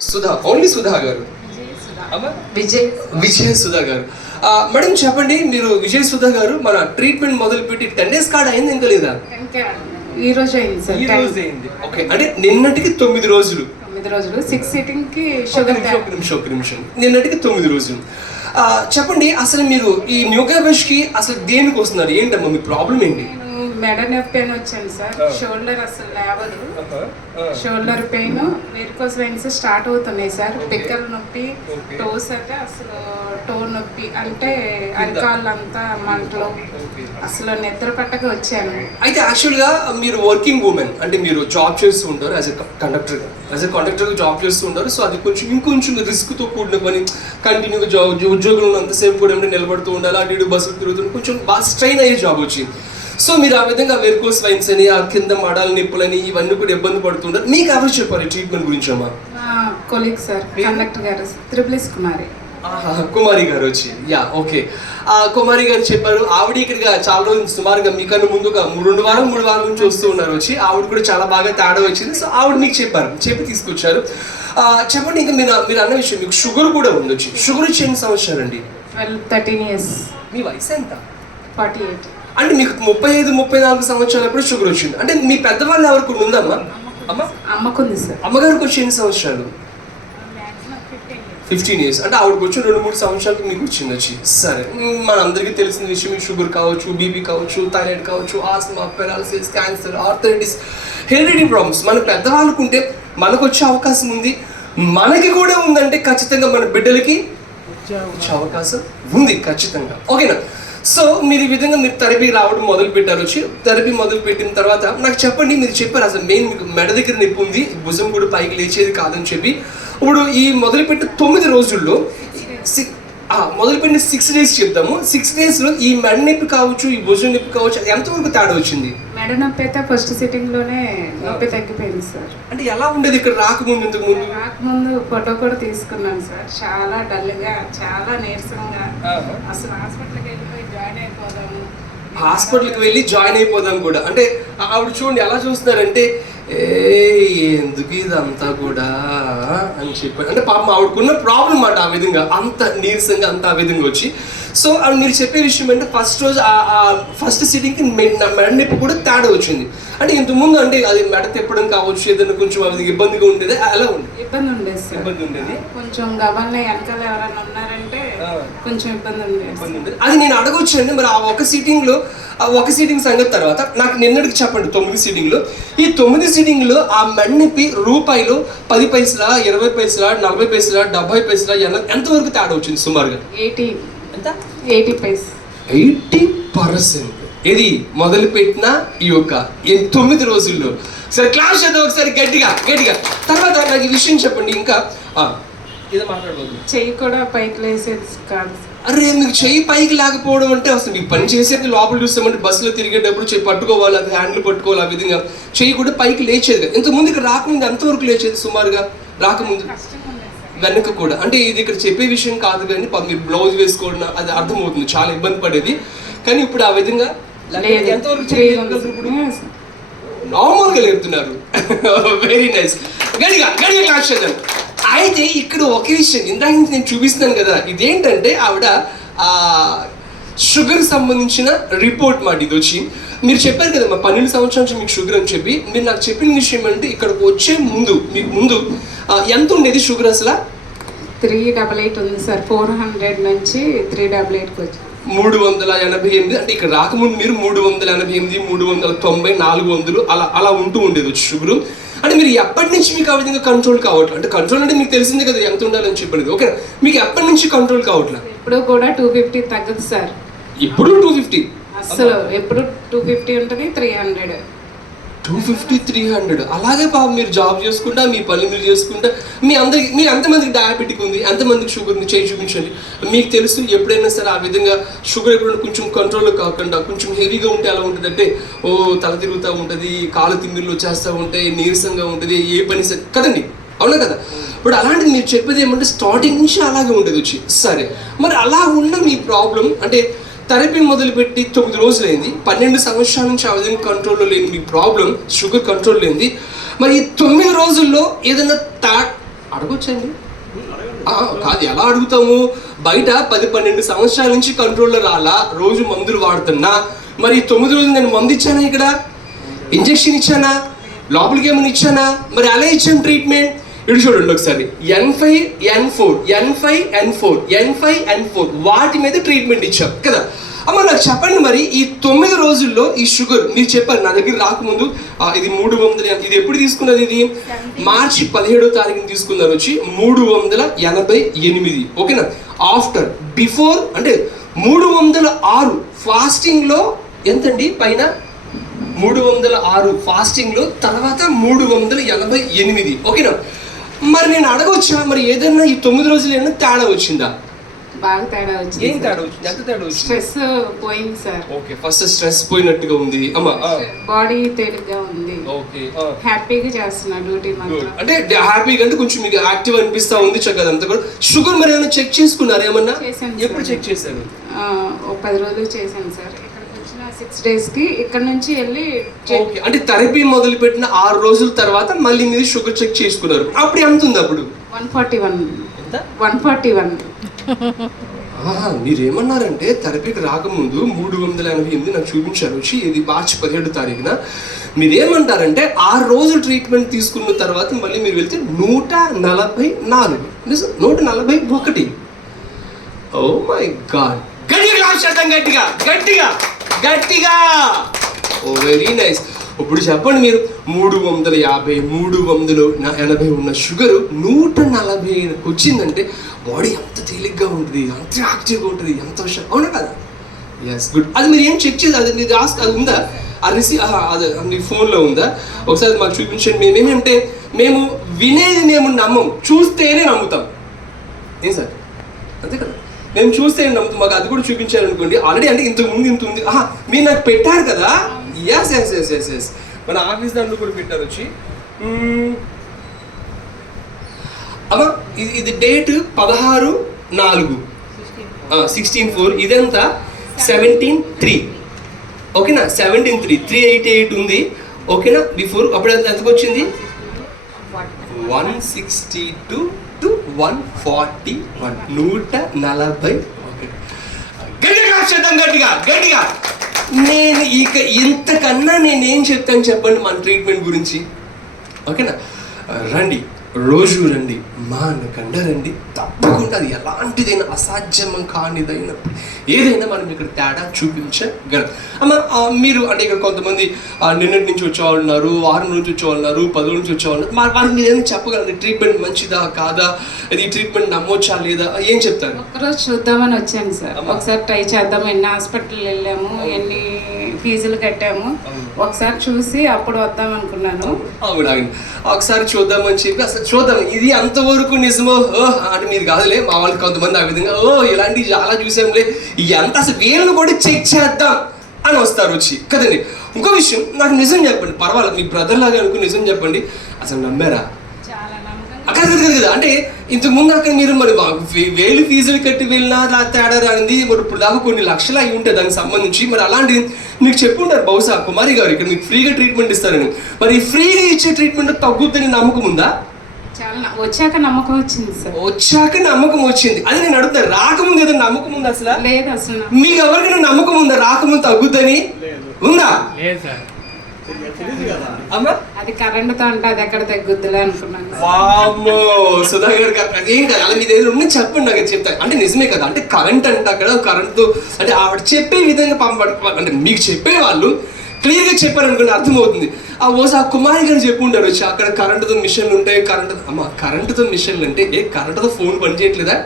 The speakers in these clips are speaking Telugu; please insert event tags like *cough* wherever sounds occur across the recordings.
సుధా ఓన్లీ సుధా గారు. విజయ్ విజయ. సుధా గారు. ఆ, మేడం చెప్పండి మీరు విజయ్ సుధా గారు మన ట్రీట్మెంట్ మొదలు పెట్టి టెన్ డేస్ కార్డ్ అయింది ఇంకా లేదా? ఈ రోజు అయింది సార్ ఈ రోజు అయింది. ఓకే అంటే నిన్నటికి తొమ్మిది రోజులు. తొమ్మిది రోజులు. సిక్స్ సీటింగ్కి ఒక షుగర్ నిమిషం ఒక నిమిషం ఒక నిమిషం. నిన్నటికి తొమ్మిది రోజులు. ఆ, చెప్పండి అసలు మీరు ఈ న్యూగాబెష్కి అసలు దేనికి వస్తున్నారు? ఏంటమ్మా మీ ప్రాబ్లం ఏంటి? మెడ నొప్పి అని వచ్చాను సార్. షోల్డర్ అసలు లేవదు. Shoulder pain varicose veins start అవుతున్నాయి సార్. పిక్కల నొప్పి. టోస్ అయితే అసలు టో నొప్పి అంటే అరికాళ్ళంతా మంటలు. Okay. అసలు నిద్ర పట్టక వచ్చాను. అయితే యాక్చువల్గా మీరు వర్కింగ్ ఉమెన్ అంటే మీరు జాబ్ చేస్తూ ఉంటారు as a conductor as a conductor job చేస్తూ ఉంటారు. సో అది కొంచెం ఇంకొంచెం రిస్క్తో కూడిన పని కంటిన్యూగా జాబ్ ఉద్యోగులు ఉన్నంతసేపు కూడా ఏమంటే నిలబడుతూ ఉండాలి అటు ఇటు బస్సులు తిరుగుతుంటే కొంచెం బాగా స్ట్రైన్ అయ్యే జాబ్ వచ్చింది. సో మీరు ఆ విధంగా వెర్కోస్ వైన్స్ అని ఆ కింద మడాల నొప్పులని ఇవన్నీ కూడా ఇబ్బంది పడుతుంటారు. మీకు ఎవరు చెప్పారు ట్రీట్మెంట్ గురించి అమ్మా. కొలీగ్ సార్ కండక్టర్ గారు త్రిపులిస్ కుమారి. ఆహా, కుమారి గారు వచ్చి. Yeah okay. ఆ కుమారి గారు చెప్పారు ఆవిడ ఇక్కడిగా చాలా రోజులు సుమారుగా మీకన్నా ముందుగా మూడు రెండు వారాలు మూడు వారాల నుంచి వస్తూ ఉన్నారు వచ్చి. ఆవిడ కూడా చాలా బాగా తేడా వచ్చింది. సో ఆవిడ మీకు చెప్పారు చెప్పి తీసుకొచ్చారు. చెప్పండి ఇంకా మీరు మీరు అన్న విషయం మీకు షుగర్ కూడా ఉంది వచ్చి. షుగర్ వచ్చి ఎన్ని సంవత్సరాలు అండి ట్వెల్వ్ థర్టీన్ ఇయర్స్. మీ వయసు ఎంత? Forty eight. అంటే మీకు ముప్పై ఐదు ముప్పై నాలుగు సంవత్సరాలప్పుడు షుగర్ వచ్చింది. అంటే మీ పెద్దవాళ్ళు ఎవరికి ఉందమ్మా? అమ్మ? అమ్మకుంది సార్. అమ్మగారికి వచ్చి ఎన్ని సంవత్సరాలు? Fifteen years. అంటే ఆవిడకి వచ్చి రెండు మూడు సంవత్సరాలకి మీకు వచ్చింది వచ్చి. సరే మ్, మనందరికీ తెలిసిన విషయం ఈ షుగర్ కావచ్చు బీపీ కావచ్చు థైరాయిడ్ కావచ్చు asthma paralysis cancer arthritis heredity problems. మన పెద్దవాళ్ళకు ఉంటే మనకు వచ్చే అవకాశం ఉంది. మనకి కూడా ఉందంటే ఖచ్చితంగా మన బిడ్డలకి వచ్చే అవకాశం ఉంది ఖచ్చితంగా. ఓకేనా? సో మీరు ఈ విధంగా మీరు థెరపీ రావడం మొదలు పెట్టారు. వచ్చి థెరపీ మొదలు పెట్టిన తర్వాత నాకు చెప్పండి మీరు చెప్పారు అసలు మెయిన్ మీకు మెడ దగ్గర నొప్పి ఉంది భుజం కూడా పైకి లేచేది కాదని చెప్పి. ఇప్పుడు ఈ మొదలుపెట్టిన తొమ్మిది రోజుల్లో మొదలుపెట్టిన సిక్స్ డేస్ చెప్తాము సిక్స్ డేస్లో ఈ మెడ నొప్పి కావచ్చు ఈ భుజం నొప్పి కావచ్చు ఎంతవరకు తేడా వచ్చింది? మెడ నొప్పి అయితే ఫస్ట్ సిట్టింగ్లోనే నొప్పి తగ్గిపోయింది సార్. అంటే ఎలా ఉండేది ఇక్కడ రాకముందు ఇంతకు ముందు? రాకముందు ఫోటో కూడా తీసుకున్నాను సార్. చాలా డల్గా చాలా నీరసంగా. అసలు హాస్పిటల్కి జాయిన్ అయిపోదాము హాస్పిటల్కి వెళ్ళి జాయిన్ అయిపోదాం కూడా. అంటే ఆవిడ చూడండి ఎలా చూస్తున్నారంటే ఏ ఎందుకు ఇదంతా కూడా? అని చెప్పారు అంటే పాపం ఆవిడకున్న ప్రాబ్లం మాట ఆ విధంగా. అంత నీరసంగా అంత ఆ విధంగా వచ్చి సో మీరు చెప్పే విషయం అంటే ఫస్ట్ రోజు ఆ ఫస్ట్ సిట్టింగ్కి మెడ నొప్పి కూడా తేడా వచ్చింది. అంటే ఇంతకుముందు అంటే అది మెడ తిప్పడం కావచ్చు ఏదైనా కొంచెం అది ఇబ్బందిగా ఉండేది అలా ఉంది ఇబ్బంది ఉండేది సార్. ఇబ్బంది ఉండేది. కొంచెం గవర్న వెనకాల ఎవరైనా ఉన్నారంటే. కొంచెం ఇబ్బంది ఉండేది ఇబ్బంది ఉండేది. అది నేను అడగొచ్చు అండి మరి ఆ ఒక సీటింగ్లో ఆ ఒక సీటింగ్ సంగతి తర్వాత నాకు నిన్నటికి చెప్పండి తొమ్మిది సీటింగ్లో. ఈ తొమ్మిది సీటింగ్లో ఆ మెడనొప్పి రూపాయలు పది పైసల ఇరవై పైసల నలభై పైసల డెబ్బై పైసల ఎంతవరకు తేడా వచ్చింది సుమారుగా? ఎయిటీ. ఎంత? Eighty vice. Eighty percent. ఇది మొదలు పెట్టిన ఈ యొక్క తొమ్మిది రోజుల్లో. సరే క్లాస్ చేద్దాం ఒకసారి గట్టిగా గట్టిగా. తర్వాత నాకు ఈ విషయం చెప్పండి ఇంకా. ఏదో మాట్లాడబోదు. చెయ్యి కూడా పైకి లేసేది కాదు. అరే మీకు చెయ్యి పైకి లేకపోవడం అంటే అసలు మీకు పని చేసేది లోపల చూస్తామంటే బస్సులో తిరిగేటప్పుడు చెయ్యి పట్టుకోవాలి అది హ్యాండిల్ పట్టుకోవాలి ఆ విధంగా. చెయ్యి కూడా పైకి లేచేది కదా. ఇంతకుముందు ఇక్కడ రాకముందు ఎంతవరకు లేచేది సుమారుగా? రాకముందు. వెనక కూడా. అంటే ఇది ఇక్కడ చెప్పే విషయం కాదు కానీ మీరు బ్లౌజ్ వేసుకోవడం అది అర్థమవుతుంది. చాలా ఇబ్బంది పడేది. కానీ ఇప్పుడు ఆ విధంగా ఎంతవరకు ఇప్పుడు? నార్మల్గా లేపుతున్నారు. *laughs* వెరీ నైస్ గడిగా గడిగా క్లాస్ చేద్దాం. అయితే ఇక్కడ ఒక విషయం. ఇందాక నుంచి నేను చూపిస్తున్నాను కదా. ఇదేంటంటే ఆవిడ ఆ షుగర్ సంబంధించిన రిపోర్ట్ మాట ఇది వచ్చి. మీరు చెప్పారు కదా మా పన్నెండు సంవత్సరాల నుంచి మీకు షుగర్ అని చెప్పి. మీరు నాకు చెప్పిన విషయం అంటే ఇక్కడికి వచ్చే ముందు మీకు ముందు ఎంత ఉండేది షుగర్ అసలు? త్రీ డబల్ ఎయిట్ ఉంది సార్ ఫోర్ హండ్రెడ్ నుంచి త్రీ డబల్ ఎయిట్కి వచ్చి. మూడు వందల ఎనభై ఎనిమిది అంటే ఇక్కడ రాకముందు మీరు మూడు వందల ఎనభై ఎనిమిది మూడు వందల తొంభై నాలుగు వందలు అలా అలా ఉంటూ ఉండేది వచ్చి షుగరు. అంటే మీరు ఎప్పటి నుంచి మీకు ఆ విధంగా కంట్రోల్ కావట్లేదు అంటే కంట్రోల్ అంటే మీకు తెలిసిందే కదా ఎంత ఉండాలని చెప్పలేదు ఓకే మీకు ఎప్పటి నుంచి కంట్రోల్ కావట్లేదు ఎప్పుడు కూడా టూ ఫిఫ్టీ తగ్గదు సార్. ఇప్పుడు టూ ఫిఫ్టీ? అసలు ఎప్పుడు టూ ఫిఫ్టీ ఉంటుంది three hundred two fifty three hundred అలాగే పాపం మీరు జాబ్ చేసుకుంటా మీ పని మీరు చేసుకుంటా మీ అందరికి మీరు ఎంతమందికి డయాబెటిక్ ఉంది ఎంతమందికి షుగర్ ఉంది చేయి చూపించండి. మీకు తెలుసు ఎప్పుడైనా సరే ఆ విధంగా షుగర్ ఎప్పుడైనా కొంచెం కంట్రోల్లో కాకుండా కొంచెం హెవీగా ఉంటే ఎలా ఉంటుందంటే ఓ తల తిరుగుతూ ఉంటుంది కాలు తిమ్మిర్లు వచ్చేస్తూ ఉంటాయి నీరసంగా ఉంటుంది ఏ పని సరే కదండి? అవునా కదా? ఇప్పుడు అలాంటిది మీరు చెప్పేది ఏమంటే స్టార్టింగ్ నుంచి అలాగే ఉండేది వచ్చి సరే. మరి అలా ఉన్న మీ ప్రాబ్లం అంటే థెరపీ మొదలుపెట్టి తొమ్మిది రోజులైంది. పన్నెండు సంవత్సరాల నుంచి ఆ విధంగా కంట్రోల్లో లేని మీ ప్రాబ్లం షుగర్ కంట్రోల్ లేనిది. మరి ఈ తొమ్మిది రోజుల్లో ఏదైనా తా అడగొచ్చండి. కాదు ఎలా అడుగుతాము? బయట పది పన్నెండు సంవత్సరాల నుంచి కంట్రోల్లో రాలా రోజు మందులు వాడుతున్నా. మరి తొమ్మిది రోజులు నేను మందు ఇచ్చానా ఇక్కడ? ఇంజెక్షన్ ఇచ్చానా? లోపలికి ఏమైనా ఇచ్చానా? మరి అలా ఇచ్చాను ట్రీట్మెంట్ ఇటు చూడండి ఒకసారి. N five N four N five N four N five N four వాటి మీద ట్రీట్మెంట్ ఇచ్చాం కదా? అమ్మ నాకు చెప్పండి మరి ఈ తొమ్మిది రోజుల్లో ఈ షుగర్ మీరు చెప్పారు నా దగ్గర రాకముందు ఇది మూడు వందల ఇది ఎప్పుడు తీసుకున్నది ఇది? మార్చి పదిహేడో తారీఖున తీసుకున్నారు వచ్చి మూడు వందల ఎనభై ఎనిమిది ఓకేనా? ఆఫ్టర్ బిఫోర్ అంటే మూడు వందల ఆరు ఫాస్టింగ్లో ఎంతండి పైన? మూడు వందల ఆరు ఫాస్టింగ్లో తర్వాత మూడు వందల ఎనభై ఎనిమిది ఓకేనా? మరి నేను అడగవచ్చా మరి ఏదైనా ఈ తొమ్మిది రోజులు ఏమైనా తేడా వచ్చిందా? బాగా తేడా వచ్చింది ఏం తేడా వచ్చింది? ఎంత తేడా వచ్చింది? స్ట్రెస్ పోయింది సార్. ఓకే ఫస్ట్ స్ట్రెస్ పోయినట్టుగా ఉంది. అమ్మా బాడీ తేలిగ్గా ఉంది. ఓకే హ్యాపీగా చేస్తున్నా డ్యూటీ మాత్రం. అంటే హ్యాపీగా అంటే కొంచెం మీకు యాక్టివ్ అనిపిస్తా ఉంది చక్కగా అంతా కూడా. షుగర్ మరి ఏమైనా చెక్ చేసుకున్నారు ఏమన్నా? చేశాను ఎప్పుడు. చెక్ చేశారు? ఒక పది రోజులు చేశాను సార్. సిక్స్ డేస్కి ఇక్కడ నుంచి వెళ్ళి చెక్ ఓకే అంటే థెరపీ మొదలు పెట్టిన ఆరు రోజుల తర్వాత మళ్ళీ మీరు షుగర్ చెక్ చేసుకున్నారు. అప్పుడు ఎంత ఉంది అప్పుడు? One forty one. ఎంత? One forty one. మీరేమన్నారంటే థెరపీకి రాకముందు మూడు వందల ఎనభై ఎనిమిది నాకు చూపించారు. వచ్చి ఇది మార్చి పదిహేడు తారీఖున. మీరేమంటారంటే ఆరు రోజులు ట్రీట్మెంట్ తీసుకున్న తర్వాత మళ్ళీ మీరు వెళ్తే నూట నలభై నాలుగు. నిజం? నూట నలభై ఒకటి. ఓ మై గాడ్ గట్టిగా గట్టిగా. గట్టిగా! Oh very nice. ఇప్పుడు చెప్పండి మీరు మూడు వందల యాభై మూడు వందలు ఎనభై ఉన్న షుగర్ నూట నలభై వచ్చిందంటే బాడీ ఎంత తేలిగ్గా ఉంటుంది ఎంత యాక్టివ్గా ఉంటుంది ఎంత హుషా- అవునా కదా? ఎస్ గుడ్ అది మీరు ఏం చెక్ చేయాలి అది మీరు ఆస్క్ అది ఉందా? ఆ రిసీవ్ అది మీ ఫోన్లో ఉందా? ఒకసారి మాకు చూపించండి. మేము ఏమంటే మేము వినేది మేము నమ్మం చూస్తేనే నమ్ముతాం. ఏం సార్? అంతే కదా? మేము చూస్తే నమ్ముతాం మాకు అది కూడా చూపించారనుకోండి. ఆల్రెడీ అంటే ఇంతకు ముందు ఇంత ఉంది. ఆహా మీరు నాకు పెట్టారు కదా? Yes yes yes yes yes మన ఆఫీస్ దాంట్లో కూడా పెట్టారు వచ్చి. మ్మ్. అమ్మా ఇది ఇది డేట్ పదహారు నాలుగు. సిక్స్టీన్ ఫోర్ ఇదంతా సెవెంటీన్ త్రీ ఓకేనా? Seventeen three three eighty eight ఉంది. ఓకేనా? బిఫోర్ అప్పుడు ఎంత ఎంతకు వచ్చింది one sixty two one forty one నూట నలభై ఒకటి. గట్టిగా clap చేద్దాం గట్టిగా గట్టిగా. నేను ఇక ఇంతకన్నా నేనేం చెప్తాను చెప్పండి మన ట్రీట్మెంట్ గురించి. ఓకేనా? రండి రోజు రండి. మానకుండా రండి తప్పకుండా అది ఎలాంటిదైనా అసాధ్యం కానిదైనా ఏదైనా మనం ఇక్కడ తేడా చూపించగలం. అమ్మ మీరు అంటే ఇక్కడ కొంతమంది నిన్నటి నుంచి వచ్చేవాళ్ళు ఉన్నారు వారం నుంచి వచ్చేవాళ్ళు ఉన్నారు పది నుంచి వచ్చేవాళ్ళు. మరి వారికి మీరు ఏమైనా చెప్పగలండి ట్రీట్మెంట్ మంచిదా కాదా? అది ట్రీట్మెంట్ నమ్మొచ్చా లేదా? ఏం చెప్తారు? ఒక్కరోజు చూద్దామని వచ్చాను సార్. ఒకసారి ట్రై చేద్దాం. ఎన్ని హాస్పిటల్ వెళ్ళాము ఎన్ని ఫీజులు కట్టాము. ఒకసారి చూసి అప్పుడు వద్దాం అనుకున్నాను. అవును ఆగండి ఒకసారి చూద్దామని చెప్పి అసలు చూద్దాం. ఇది అంతవరకు నిజమో? ఓ అంటే మీరు కాదులే. మా వాళ్ళు కొంతమంది ఆ విధంగా ఓ ఇలాంటివి చాలా చూసాంలే ఎంత అసలు వీళ్ళని కూడా చెక్ చేద్దాం అని వస్తారు వచ్చి. కదండి? ఇంకో విషయం నాకు నిజం చెప్పండి. పర్వాలేదు మీ బ్రదర్ లాగా అనుకుని నిజం చెప్పండి. అసలు నమ్మారా? అక్కడ కదా అంటే ఇంతకు ముందు అక్కడ మీరు మరి వేలు ఫీజులు కట్టి వెళ్ళినా దా తేడా రానిది మరి ఇప్పుడు దాకా కొన్ని లక్షలు అయి ఉంటాయి దానికి సంబంధించి మరి అలాంటి మీకు చెప్పుంటారు బహుశా కుమారి గారు ఇక్కడ మీకు ఫ్రీగా ట్రీట్మెంట్ ఇస్తారని. మరి ఫ్రీగా ఇచ్చే ట్రీట్మెంట్ తగ్గుద్దని నమ్మకం ఉందా? వచ్చాక నమ్మకం వచ్చింది సార్. వచ్చాక నమ్మకం వచ్చింది. అది నేను అడుగుతా రాకముందు ఏదైనా నమ్మకం ఉందా అసలు? లేదు అసలు మీకు ఎవరికైనా నమ్మకం ఉందా రాకముందు తగ్గుద్దని? ఉందా? లేదు సార్. అది కరెంటుతో అంటే అది ఎక్కడ తగ్గుద్దిలే అనుకున్నాను. వామ్మో సుధాకర్ గారు ఏం కాదు. అలా మీ దగ్గర ఉన్న చెప్పండి నాకు చెప్తా. అంటే నిజమే కదా అంటే కరెంట్ అంటే అక్కడ కరెంట్తో అంటే ఆవిడ చెప్పే విధంగా పంప అంటే మీకు చెప్పే వాళ్ళు క్లియర్గా చెప్పారనుకోండి అర్థమవుతుంది. ఆ ఓసా ఆ కుమారి గారు చెప్పి ఉంటారు వచ్చి అక్కడ కరెంటుతో మిషన్లు ఉంటాయి కరెంటు అమ్మ కరెంటుతో మిషన్లు అంటే ఏ కరెంటుతో ఫోన్ పనిచేయట్లేదా?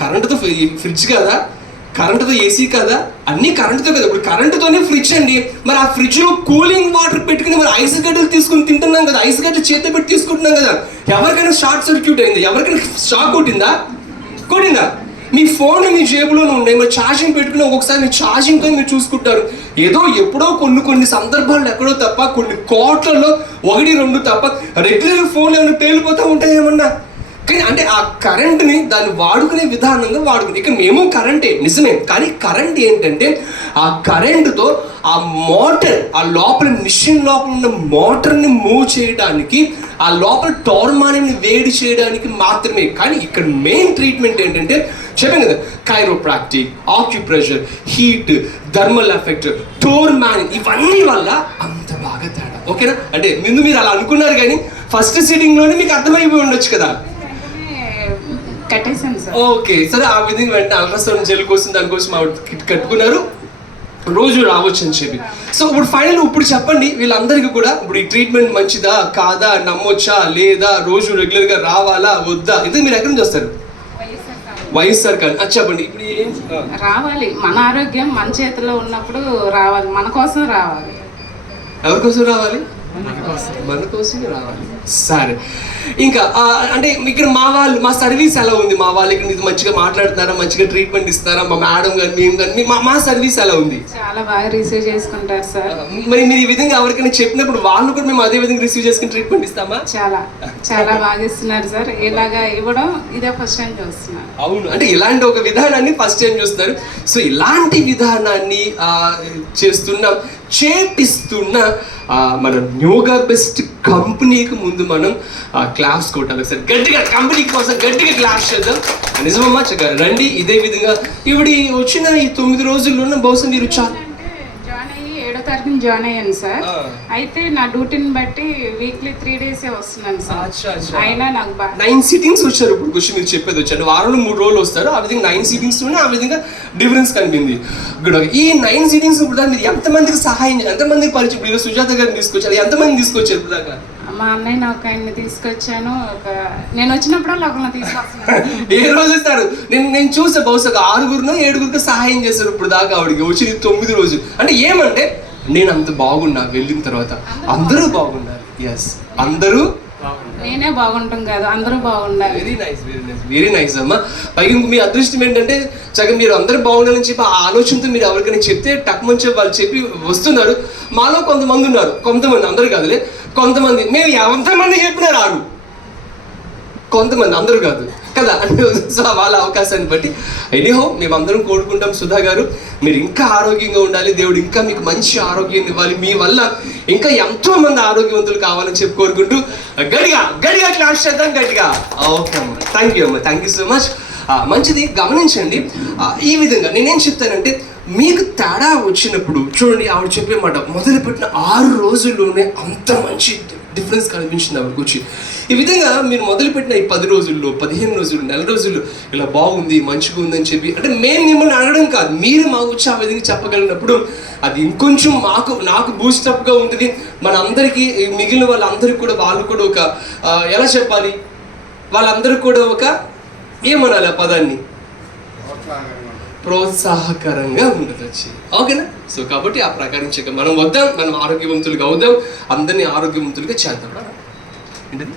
కరెంటుతో ఫ్రి- ఫ్రిడ్జ్ కదా? కరెంటుతో ఏసీ కదా? అన్ని కరెంటుతో కదా. ఇప్పుడు కరెంటుతోనే ఫ్రిడ్జ్ అండి. మరి ఆ ఫ్రిడ్జ్లో కూలింగ్ వాటర్ పెట్టుకుని మరి ఐస్ గడ్డలు తీసుకుని తింటున్నాం కదా. ఐస్ గడ్డలు చేతితో పెట్టి తీసుకుంటున్నాం కదా. ఎవరికైనా షార్ట్ సర్క్యూట్ అయింది? ఎవరికైనా షాక్ కొట్టిందా? కొట్టిందా? మీ ఫోన్ మీ జేబులోనే ఉన్నాయి మరి ఛార్జింగ్ పెట్టుకుని ఒక్కొక్కసారి మీ ఛార్జింగ్తో మీరు చూసుకుంటారు. ఏదో ఎప్పుడో కొన్ని కొన్ని సందర్భాలు ఎక్కడో తప్ప కొన్ని కోట్లలో ఒకటి రెండు తప్ప రెగ్యులర్ ఫోన్ ఏమైనా పేలిపోతూ ఉంటాయేమన్నా? కానీ అంటే ఆ కరెంట్ని దాన్ని వాడుకునే విధానంగా వాడుకుంది. ఇక్కడ మేము కరెంటే నిజమే. కానీ కరెంట్ ఏంటంటే ఆ కరెంటుతో ఆ మోటార్ ఆ లోపల మిషన్ లోపల ఉన్న మోటార్ని మూవ్ చేయడానికి ఆ లోపల టోర్మాని వేడి చేయడానికి మాత్రమే. కానీ ఇక్కడ మెయిన్ ట్రీట్మెంట్ ఏంటంటే చెప్పాను కదా chiropractic acupressure heat thermal effect టోర్మాన్ ఇవన్నీ వల్ల అంత బాగా తేడా. ఓకేనా? అంటే ముందు మీరు అలా అనుకున్నారు కానీ ఫస్ట్ సిట్టింగ్లోనే మీకు అర్థమైపోయి ఉండొచ్చు కదా. సార్. ఓకే సరే ఆ విధంగా వెంటనే అల్ట్రాసౌండ్ జెల్ కోసం దానికోసం ఆవిడ కిట్ కట్టుకున్నారు. రోజు రావచ్చు అని చెప్పి. సో ఇప్పుడు ఫైనల్ ఇప్పుడు చెప్పండి వీళ్ళందరికీ కూడా ఇప్పుడు ఈ ట్రీట్మెంట్ మంచిదా కాదా నమ్మొచ్చా లేదా రోజు రెగ్యులర్గా రావాలా వద్దా? ఇది మీరు ఎక్కడి నుంచి వస్తారు? వైఎస్ఆర్ కానీ అది చెప్పండి. ఇప్పుడు ఏం. రావాలి. మన ఆరోగ్యం మన చేతిలో ఉన్నప్పుడు రావాలి. మన కోసం రావాలి. ఎవరి కోసం రావాలి? మన కోసమే రావాలి. సరే. ఇంకా అంటే ఇక్కడ మా వాళ్ళు మా సర్వీస్ ఎలా ఉంది? మా వాళ్ళు ఇక్కడ ఇది మంచిగా మాట్లాడుతున్నారా? మంచిగా ట్రీట్మెంట్ ఇస్తారా? మా మేడం కానీ మేము కానీ మా మా సర్వీస్ ఎలా ఉంది? చాలా బాగా రిసీవ్ చేసుకుంటారు సార్. మరి మీరు ఈ విధంగా ఎవరికైనా చెప్పినప్పుడు వాళ్ళు కూడా మేము అదే విధంగా రిసీవ్ చేసుకుని ట్రీట్మెంట్ ఇస్తామా? చాలా చాలా బాగా ఇస్తున్నారు సార్. ఇలాగా ఇవ్వడం ఇదే ఫస్ట్ టైం చూస్తున్నాను. అవును అంటే ఇలాంటి ఒక విధానాన్ని ఫస్ట్ టైం చూస్తున్నారు. సో ఇలాంటి విధానాన్ని చేస్తున్న చేపిస్తున్న మన యోగా బెస్ట్ కంపెనీకి ముందు మనం క్లాస్ కొట్టాలి. ఒకసారి గట్టిగా కంపెనీ కోసం గట్టిగా క్లాస్ చేద్దాం. నిజమమ్మా చక్కగా రండి ఇదే విధంగా. ఇవి వచ్చిన ఈ తొమ్మిది రోజుల్లోనే బహుశా మీరు చాలా తారీఖున జాయిన్ అయ్యాను సార్. అయితే నా డ్యూటీని బట్టి వీక్లీ త్రీ డేసే వస్తున్నాను సార్. అయినా నాకు బాగా నైన్ సీటింగ్స్ వచ్చారు ఇప్పుడు క్వశ్చన్ మీరు చెప్పేది వచ్చారు. వారంలో మూడు రోజులు వస్తారు ఆ విధంగా నైన్ సీటింగ్స్ ఆ విధంగా డిఫరెన్స్ కనిపింది. గుడ్ ఈ నైన్ సీటింగ్స్ ఇప్పుడు దాకా మీరు ఎంతమందికి సహాయం ఎంతమందికి పరిచయం? ఇప్పుడు ఈరోజు సుజాత గారిని తీసుకొచ్చారు. ఎంతమంది తీసుకొచ్చారు ఇప్పుడు దాకా? మా అన్నయ్య ఒక ఆయన్ని తీసుకొచ్చాను ఒక నేను వచ్చినప్పుడల్లా ఒకరిని తీసుకొస్తున్నాను *laughs* ఏ రోజు నేను నేను చూసా బహుశా ఒక ఆరుగురునో ఏడుగురికి సహాయం చేశారు ఇప్పుడు దాకా ఆవిడకి. వచ్చింది తొమ్మిది రోజు అంటే ఏమంటే నేను అంత బాగున్నా వెళ్ళిన తర్వాత. అందరూ బాగున్నారు. ఎస్ అందరూ నేనే బాగుంటాం కదా అందరూ బాగుండాలి. Very nice very nice very nice అమ్మా. పైగా ఇంకో మీ అదృష్టం ఏంటంటే సగం మీరు అందరూ బాగుండాలని చెప్పి ఆ ఆలోచనతో మీరు ఎవరికైనా చెప్తే టక్ మంచి వాళ్ళు చెప్పి వస్తున్నారు. మాలో కొంతమంది ఉన్నారు. కొంతమంది అందరు కాదులే. కొంతమంది మేము ఎంతమంది చెప్పినా రారు. కొంతమంది అందరూ కాదు. కదా అంటే *laughs* సో వాళ్ళ అవకాశాన్ని బట్టి. ఎనీహో మేమందరం కోరుకుంటాం సుధా గారు మీరు ఇంకా ఆరోగ్యంగా ఉండాలి దేవుడు ఇంకా మీకు మంచి ఆరోగ్యాన్ని ఇవ్వాలి. మీ వల్ల ఇంకా ఎంతో మంది ఆరోగ్యవంతులు కావాలని చెప్పి కోరుకుంటూ గడిగా గడిగా క్లాస్ చేద్దాం గట్టిగా. ఓకే అమ్మ. థ్యాంక్ యూ అమ్మ. థ్యాంక్ యూ సో మచ్ మంచిది గమనించండి. ఈ విధంగా నేనేం చెప్తానంటే మీకు తేడా వచ్చినప్పుడు చూడండి ఆవిడ చెప్పే మాట మొదలుపెట్టిన ఆరు రోజుల్లోనే అంత మంచి డిఫరెన్స్ కనిపించింది ఆవిడకి వచ్చి ఈ విధంగా మీరు మొదలుపెట్టిన ఈ పది రోజుల్లో పదిహేను రోజులు నెల రోజులు ఇలా బాగుంది మంచిగా ఉందని చెప్పి అంటే మేము మిమ్మల్ని అడగడం కాదు మీరు మా వచ్చి ఆ విధంగా చెప్పగలిగినప్పుడు అది ఇంకొంచెం మాకు నాకు బూస్టప్గా ఉంటుంది. మన అందరికీ మిగిలిన వాళ్ళందరికీ కూడా వాళ్ళు కూడా ఒక ఎలా చెప్పాలి? వాళ్ళందరూ కూడా ఒక ఏమనాలి ఆ పదాన్ని? ప్రోత్సాహకరంగా ఉండదచ్చి ఓకేనా? సో కాబట్టి ఆ ప్రకారం చెక్క మనం వద్దాం మనం ఆరోగ్యవంతులుగా అవుదాం అందరినీ ఆరోగ్యవంతులుగా చేద్దాం. ఏంటది?